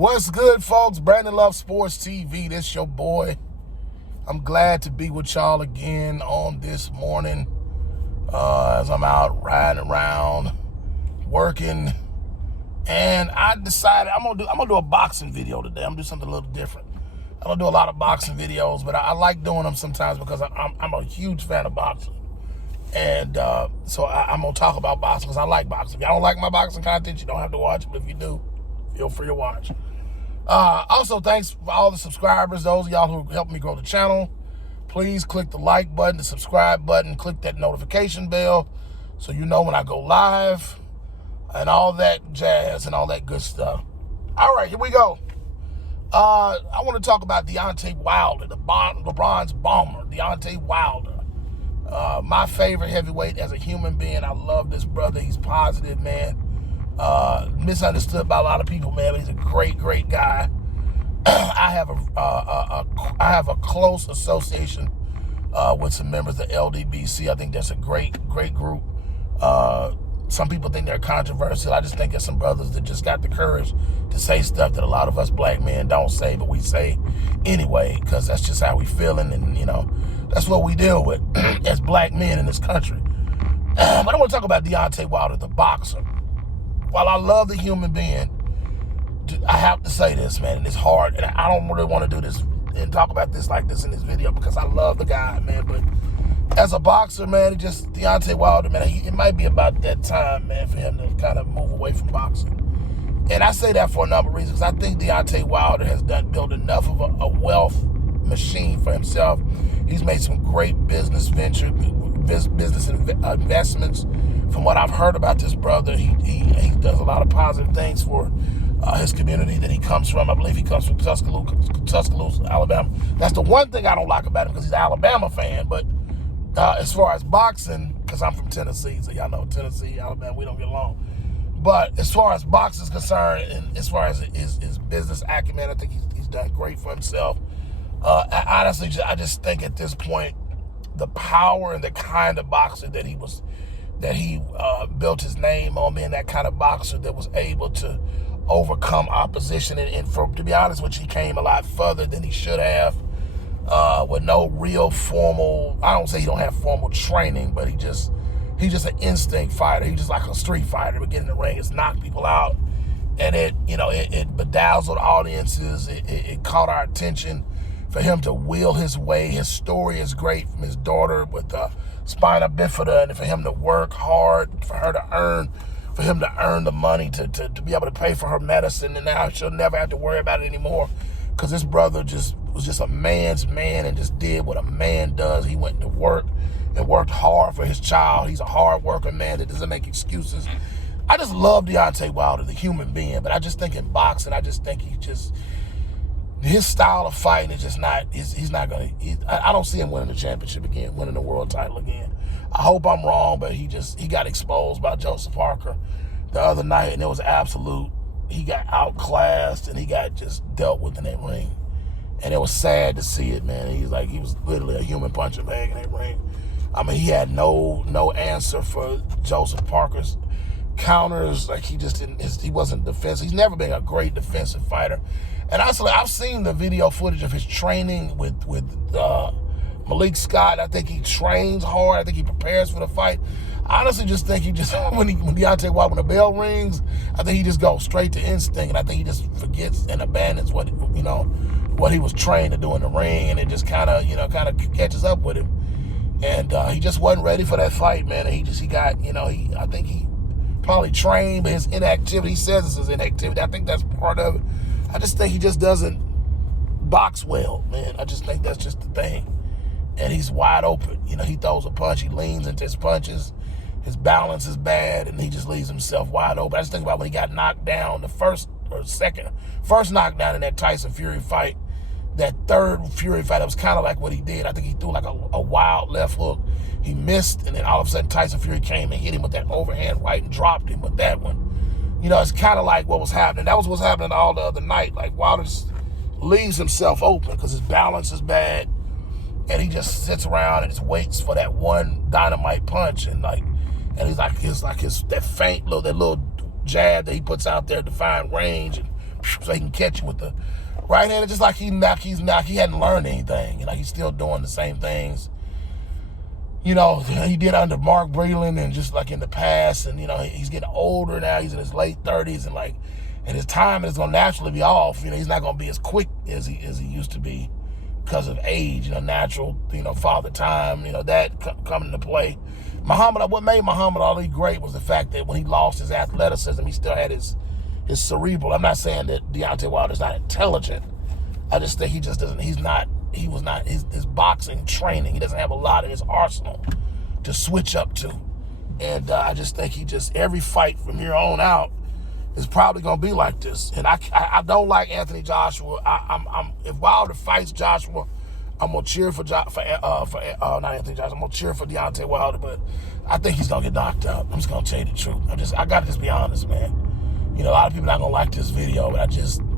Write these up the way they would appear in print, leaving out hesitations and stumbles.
What's good, folks? Brandon Love Sports TV. This your boy. I'm glad to be with y'all again on this morning as I'm out riding around, working, and I decided I'm gonna do a boxing video today. I'm gonna do something a little different. I don't do a lot of boxing videos, but I like doing them sometimes because I'm a huge fan of boxing. And so I'm going to talk about boxing because I like boxing. If y'all don't like my boxing content, you don't have to watch it. But if you do, feel free to watch. Also, thanks for all the subscribers, those of y'all who helped me grow the channel. Please click the like button, the subscribe button, click that notification bell so you know when I go live and all that jazz and all that good stuff. All right, here we go. I want to talk about Deontay Wilder, LeBron's bomber, Deontay Wilder. My favorite heavyweight as a human being. I love this brother. He's positive, man. Misunderstood by a lot of people, man, but he's a great, great guy. I have a close association with some members of LDBC. I think that's a great, great group. Some people think they're controversial. I just think there's some brothers that just got the courage to say stuff that a lot of us black men don't say, but we say anyway, because that's just how we feeling, and that's what we deal with as black men in this country. But I want to talk about Deontay Wilder, the boxer. While I love the human being, I have to say this, man, and it's hard, and I don't really want to do this and talk about this like this in this video because I love the guy, man, but as a boxer, man, Deontay Wilder, man, it might be about that time, man, for him to kind of move away from boxing. And I say that for a number of reasons. I think Deontay Wilder has built enough of a wealth machine for himself. He's made some great business investments. From what I've heard about this brother, he does a lot of positive things for his community that he comes from. I believe he comes from Tuscaloosa, Alabama. That's the one thing I don't like about him because he's an Alabama fan, but as far as boxing, because I'm from Tennessee, so y'all know Tennessee, Alabama, we don't get along. But as far as boxing is concerned, and as far as his business acumen, I think he's done great for himself. Honestly, I just think at this point, the power and the kind of boxer that he built his name on, being that kind of boxer that was able to overcome opposition, and to be honest with you, he came a lot further than he should have. With no real formal, I don't say he don't have formal training, but he's just an instinct fighter. He's just like a street fighter. But get in the ring, it's knock people out, and it bedazzled audiences. It caught our attention for him to will his way. His story is great, from his daughter with spina bifida, and for him to work hard, for him to earn the money to be able to pay for her medicine, and now she'll never have to worry about it anymore because this brother was just a man's man and just did what a man does. He went to work and worked hard for his child. He's a hard worker man that doesn't make excuses. I just love Deontay Wilder, the human being, but I just think in boxing, I just think his style of fighting is just not, I don't see him winning the championship again, winning the world title again. I hope I'm wrong, but he got exposed by Joseph Parker the other night, and it was absolute. He got outclassed, and he got just dealt with in that ring. And it was sad to see it, man. He was literally a human punching bag in that ring. I mean, he had no answer for Joseph Parker's counters. Like, he wasn't defensive. He's never been a great defensive fighter. And honestly, I've seen the video footage of his training with Malik Scott. I think he trains hard. I think he prepares for the fight. I honestly just think when Deontay Wilder, when the bell rings, I think he just goes straight to instinct, and I think he just forgets and abandons what he was trained to do in the ring, and it just kind of catches up with him. And he just wasn't ready for that fight, man. And I think he probably trained, but his inactivity, he says it's his inactivity. I think that's part of it. I just think he just doesn't box well, man. I just think that's just the thing. And he's wide open. He throws a punch, he leans into his punches. His balance is bad, and he just leaves himself wide open. I just think about when he got knocked down, the first knockdown in that Tyson Fury fight, that third Fury fight, it was kind of like what he did. I think he threw like a wild left hook. He missed, and then all of a sudden Tyson Fury came and hit him with that overhand right and dropped him with that one. It's kind of like what was happening. That was what's happening all the other night. Like, Wilder leaves himself open because his balance is bad, and he just sits around and just waits for that one dynamite punch, and he's that faint little jab that he puts out there to find range and so he can catch you with the right hand. Just like he hadn't learned anything. He's still doing the same things. He did under Mark Breland and just like in the past. And he's getting older now. He's in his late 30s and his time is gonna naturally be off. He's not gonna be as quick as he used to be because of age. Natural father time. That coming into play. What made Muhammad Ali great was the fact that when he lost his athleticism, he still had his cerebral. I'm not saying that Deontay Wilder's not intelligent. I just think he just doesn't. His boxing training. He doesn't have a lot in his arsenal to switch up to, and I just think every fight from here on out is probably gonna be like this. And I don't like Anthony Joshua. If Wilder fights Joshua, I'm gonna cheer for not Anthony Joshua. I'm gonna cheer for Deontay Wilder, but I think he's gonna get knocked out. I'm just gonna tell you the truth. I gotta just be honest, man. A lot of people not gonna like this video, but he's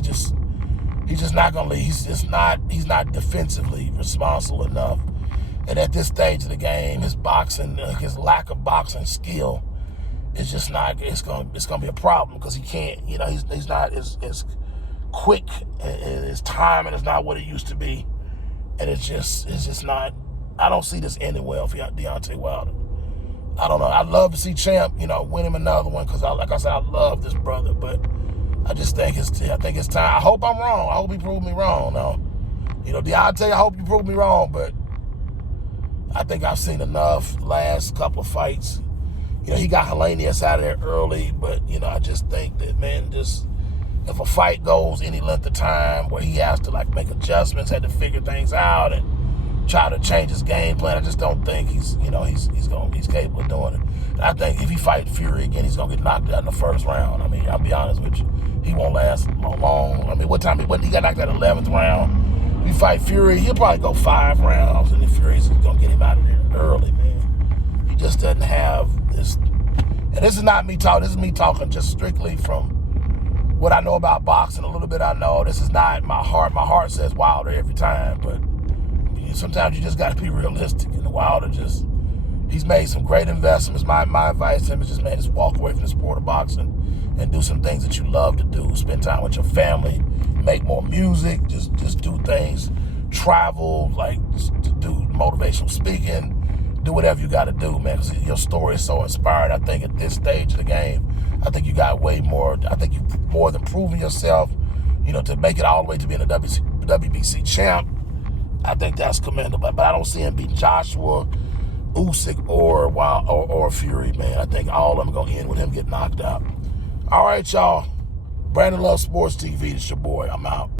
just not gonna leave. He's not defensively responsible enough. And at this stage of the game, his lack of boxing skill is just not. It's gonna be a problem because he can't. He's not as quick, and his timing is not what it used to be. And it's just not. I don't see this ending well for Deontay Wilder. I don't know. I'd love to see Champ, win him another one because, like I said, I love this brother. But I just think it's time. I hope I'm wrong. I hope he proved me wrong. No, Deontay, I hope you prove me wrong. But I think I've seen enough last couple of fights. He got Helenius out of there early, but I just think that, man, if a fight goes any length of time where he has to make adjustments, had to figure things out and try to change his game plan, I just don't think he's capable of doing it. And I think if he fights Fury again, he's gonna get knocked out in the first round. I'll be honest with you, he won't last long. What time he got knocked out in the 11th round? If he fight Fury, he'll probably go 5 rounds, and then Fury's gonna get him out of there early, man. He just doesn't have this. And this is not me talking. This is me talking just strictly from what I know about boxing, a little bit I know. This is not my heart. My heart says Wilder every time, but sometimes you just got to be realistic. And Wilder he's made some great investments. My advice to him is just walk away from the sport of boxing and do some things that you love to do. Spend time with your family, make more music, just do things, travel, just do motivational speaking, do whatever you got to do, man, because your story is so inspiring. I think at this stage of the game, I think you got way more. I think you more than proven yourself, to make it all the way to being a WBC champ. I think that's commendable. But I don't see him beat Joshua, Usyk, or Fury, man. I think all of them going to end with him getting knocked out. All right, y'all. Brandon Love Sports TV. It's your boy. I'm out.